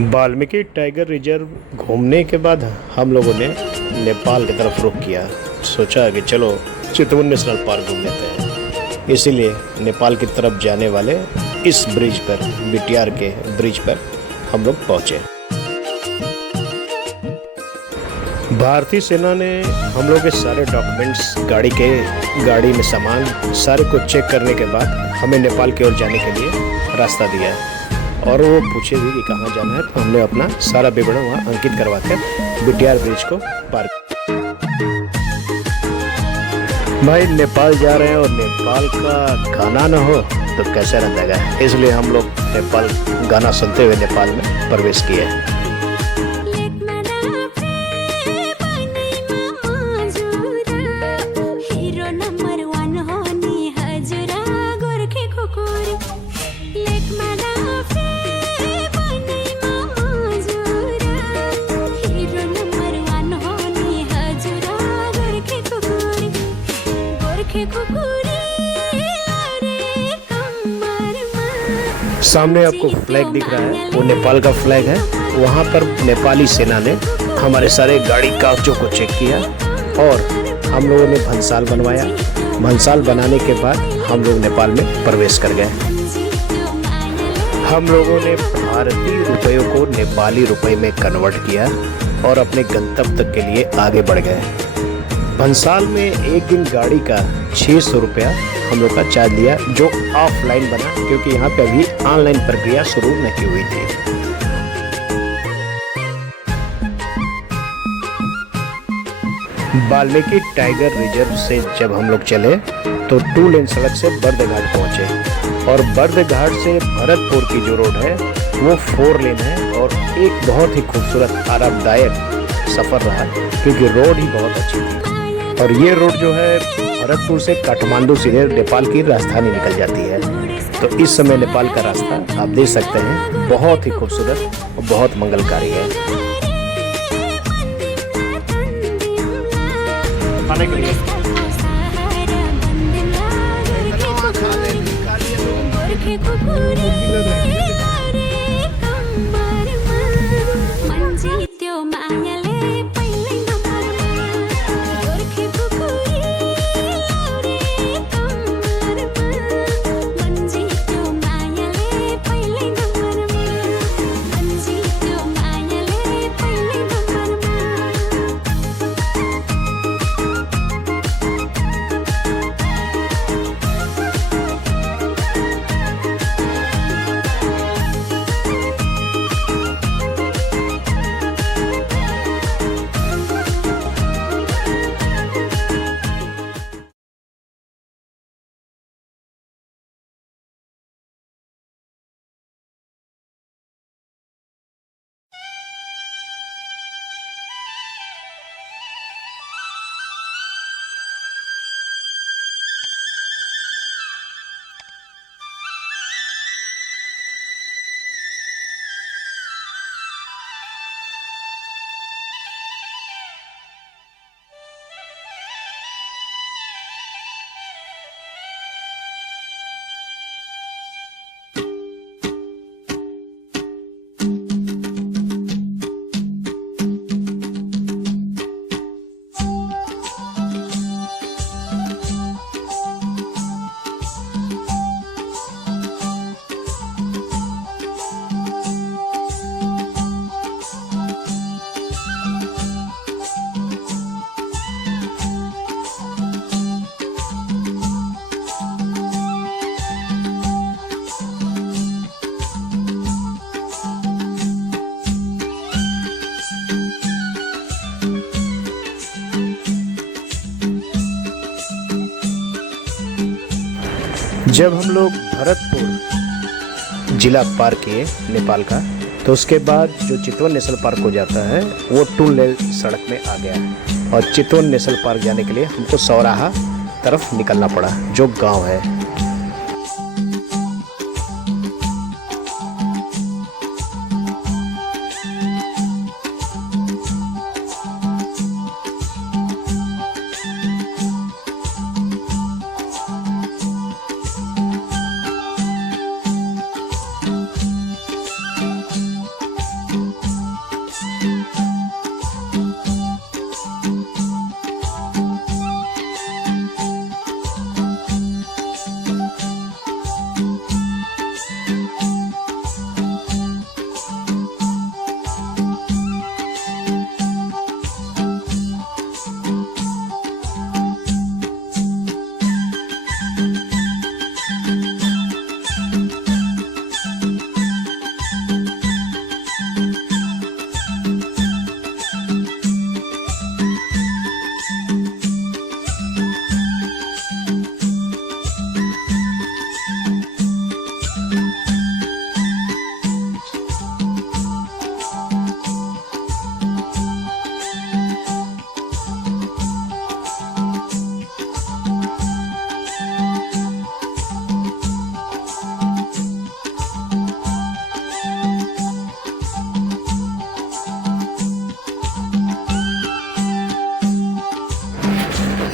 Valmiki tiger reserve घूमने के बाद हम लोगों ने नेपाल की तरफ रुख किया। सोचा कि चलो चितवन नेशनल पार्क घूम लेते हैं। इसीलिए नेपाल की तरफ जाने वाले इस ब्रिज पर, बिटियार के ब्रिज पर हम लोग पहुँचे। भारतीय सेना ने हम लोग के सारे डॉक्यूमेंट्स, गाड़ी में सामान सारे को चेक करने के बाद हमें नेपाल की ओर जाने के लिए रास्ता दिया और वो पूछे भी कि कहाँ जाना है, तो हमने अपना सारा विवरण वहाँ अंकित करवाकर बिटियार ब्रिज को पार। भाई नेपाल जा रहे हैं और नेपाल का गाना न हो तो कैसे रह जाएगा, इसलिए हम लोग नेपाल गाना सुनते हुए नेपाल में प्रवेश किए। सामने आपको फ्लैग दिख रहा है, वो नेपाल का फ्लैग है। वहाँ पर नेपाली सेना ने हमारे सारे गाड़ी कागजों को चेक किया और हम लोगों ने भंसाल बनवाया। भंसाल बनाने के बाद हम लोग नेपाल में प्रवेश कर गए। हम लोगों ने भारतीय रुपयों को नेपाली रुपए में कन्वर्ट किया और अपने गंतव्य तक के लिए आगे बढ़ गए। भंसाल में एक दिन गाड़ी का 600 रुपया हम लोग का चार्ज लिया, जो ऑफलाइन बना क्योंकि यहाँ पे अभी ऑनलाइन प्रक्रिया शुरू नहीं हुई थी। वाल्मीकि टाइगर रिजर्व से जब हम लोग चले तो 2 लेन सड़क से बर्दघाट पहुँचे और बर्दघाट से भरतपुर की जो रोड है वो 4 लेन है और एक बहुत ही खूबसूरत आरामदायक सफ़र रहा क्योंकि रोड ही बहुत अच्छी थी। और ये रोड जो है भरतपुर से काठमांडू सीधे नेपाल की राजधानी निकल जाती है। तो इस समय नेपाल का रास्ता आप देख सकते हैं, बहुत ही खूबसूरत और बहुत मंगलकारी है। खाने के लिए जब हम लोग भरतपुर जिला पार किए नेपाल का, तो उसके बाद जो चितवन नेशनल पार्क हो जाता है वो 2 लेन सड़क में आ गया है और चितवन नेशनल पार्क जाने के लिए हमको सौराहा तरफ निकलना पड़ा, जो गांव है।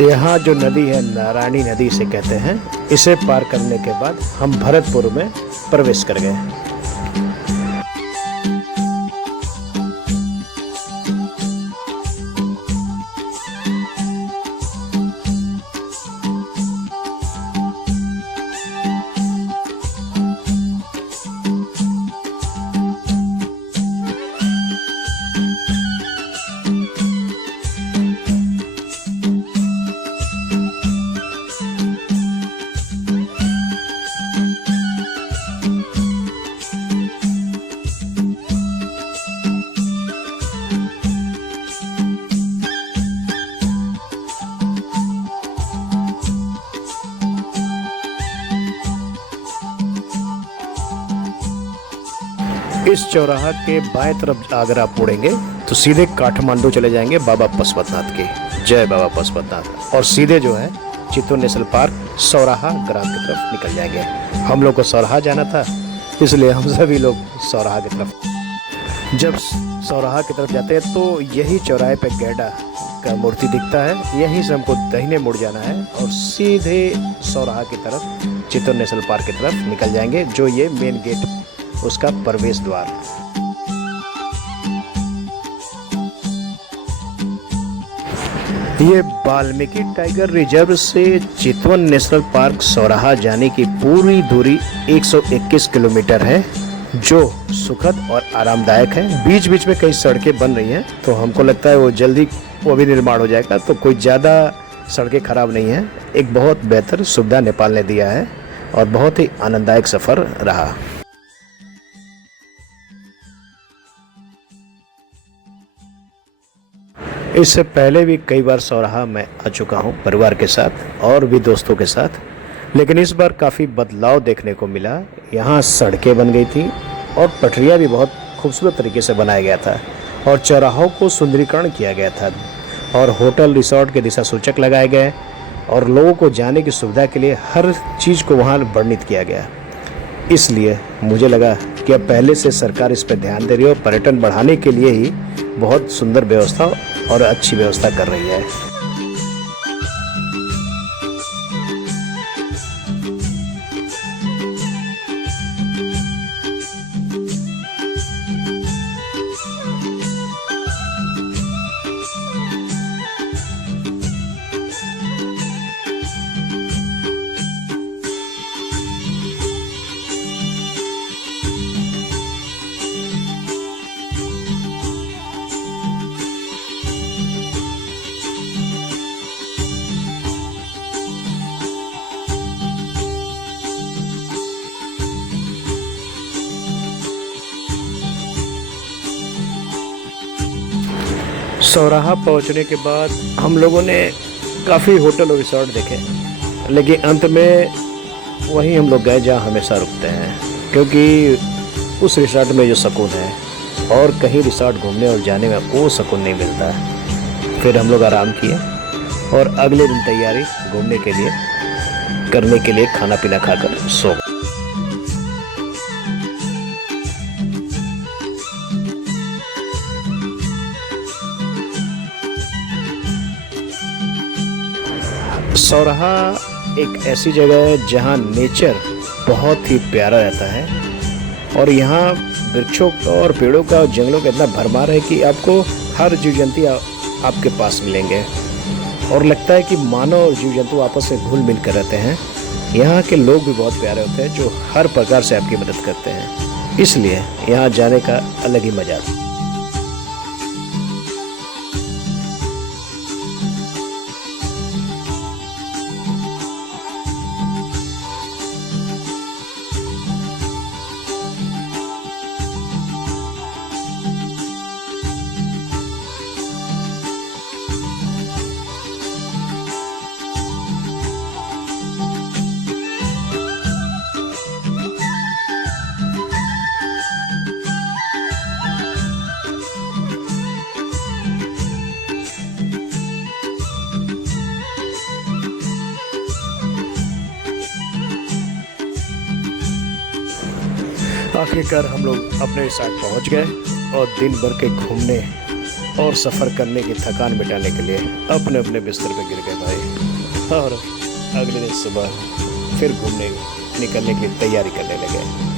यहाँ जो नदी है नारायणी नदी से कहते हैं। इसे पार करने के बाद हम भरतपुर में प्रवेश कर गए। इस चौराहा के बाएं तरफ अगर आप मुड़ेंगे तो सीधे काठमांडू चले जाएंगे बाबा पशुपतिनाथ की। जय बाबा पशुपतिनाथ। और सीधे जो है चित्तौड़ नेशनल पार्क सौराहा ग्राम की तरफ निकल जाएंगे। हम लोग को सौराहा जाना था, इसलिए हम सभी लोग सौराहा की तरफ। जब सौराहा की तरफ जाते हैं तो यही चौराहे पे गैडा का मूर्ति दिखता है। यहीं से हमको दाहिने मुड़ जाना है और सीधे सौराहा की तरफ चित्तौड़ नेशनल पार्क की तरफ निकल जाएंगे, जो ये मेन गेट उसका प्रवेश द्वार। ये वाल्मीकि टाइगर रिजर्व से चितवन नेशनल पार्क सौराहा जाने की पूरी दूरी 121 किलोमीटर है, जो सुखद और आरामदायक है। बीच बीच में कई सड़कें बन रही हैं, तो हमको लगता है वो जल्दी वो भी निर्माण हो जाएगा, तो कोई ज़्यादा सड़कें खराब नहीं हैं। एक बहुत बेहतर सुविधा नेपाल ने दिया है और बहुत ही आनंददायक सफ़र रहा। इससे पहले भी कई बार सौराहा मैं आ चुका हूँ परिवार के साथ और भी दोस्तों के साथ, लेकिन इस बार काफ़ी बदलाव देखने को मिला। यहाँ सड़कें बन गई थी और पटरियाँ भी बहुत खूबसूरत तरीके से बनाया गया था और चौराहों को सुंदरीकरण किया गया था और होटल रिसोर्ट के दिशा सूचक लगाए गए और लोगों को जाने की सुविधा के लिए हर चीज़ को वहाँ वर्णित किया गया। इसलिए मुझे लगा कि अब पहले से सरकार इस पर ध्यान दे रही है और पर्यटन बढ़ाने के लिए ही बहुत सुंदर व्यवस्था और अच्छी व्यवस्था कर रही है। सौराहा पहुंचने के बाद हम लोगों ने काफ़ी होटल और रिसोर्ट देखे, लेकिन अंत में वहीं हम लोग गए जहाँ हमेशा रुकते हैं, क्योंकि उस रिसोर्ट में जो सुकून है और कहीं रिसोर्ट घूमने और जाने में वो सुकून नहीं मिलता। फिर हम लोग आराम किए और अगले दिन तैयारी घूमने के लिए करने के लिए खाना पीना खाकर सो गए। सौराहा एक ऐसी जगह है जहाँ नेचर बहुत ही प्यारा रहता है और यहाँ वृक्षों का और पेड़ों का और जंगलों का इतना भरमार है कि आपको हर जीव जंतु आपके पास मिलेंगे और लगता है कि मानव और जीव जंतु आपस में घुल मिल कर रहते हैं। यहाँ के लोग भी बहुत प्यारे होते हैं जो हर प्रकार से आपकी मदद करते हैं, इसलिए यहाँ जाने का अलग ही मजा आता है। आखिरकार हम लोग अपने रिसॉर्ट पहुंच गए और दिन भर के घूमने और सफ़र करने की थकान मिटाने के लिए अपने अपने बिस्तर पे गिर गए भाई, और अगले दिन सुबह फिर घूमने निकलने की तैयारी करने लगे।